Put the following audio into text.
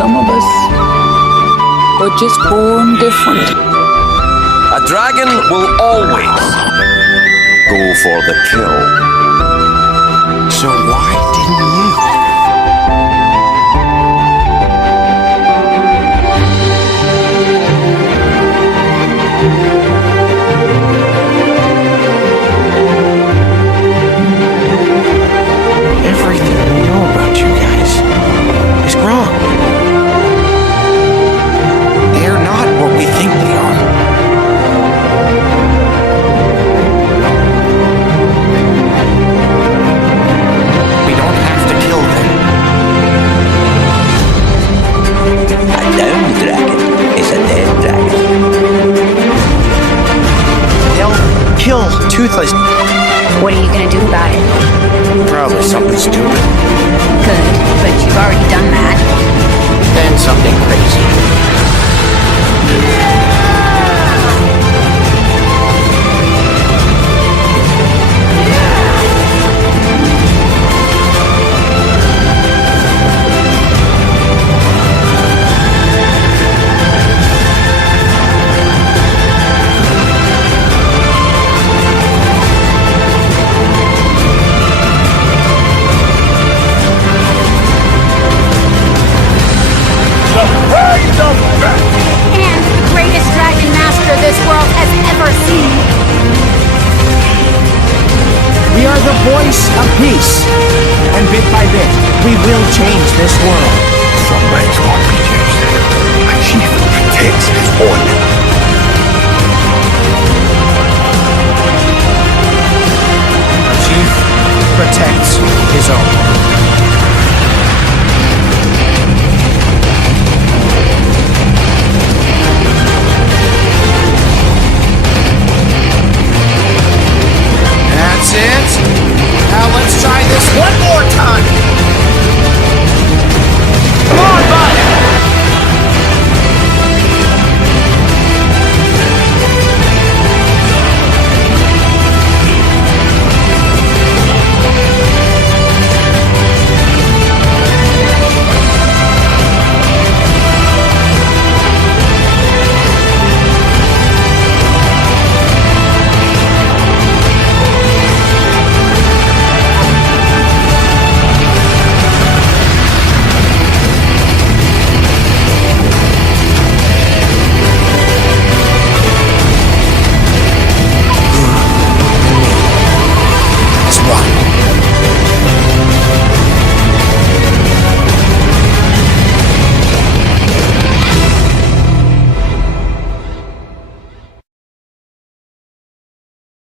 some of us were just born different. A dragon will always go for the kill. So why didn't you? Everything we know about you guys is wrong. They are not what we think they are. We don't have to kill them. A down dragon is a dead dragon. They'll kill Toothless. What are you gonna do about it? Probably something stupid. Good, but you've already done that. Then something crazy. And the greatest dragon master this world has ever seen. We are the voice of peace. And bit by bit, we will change this world. Somebody's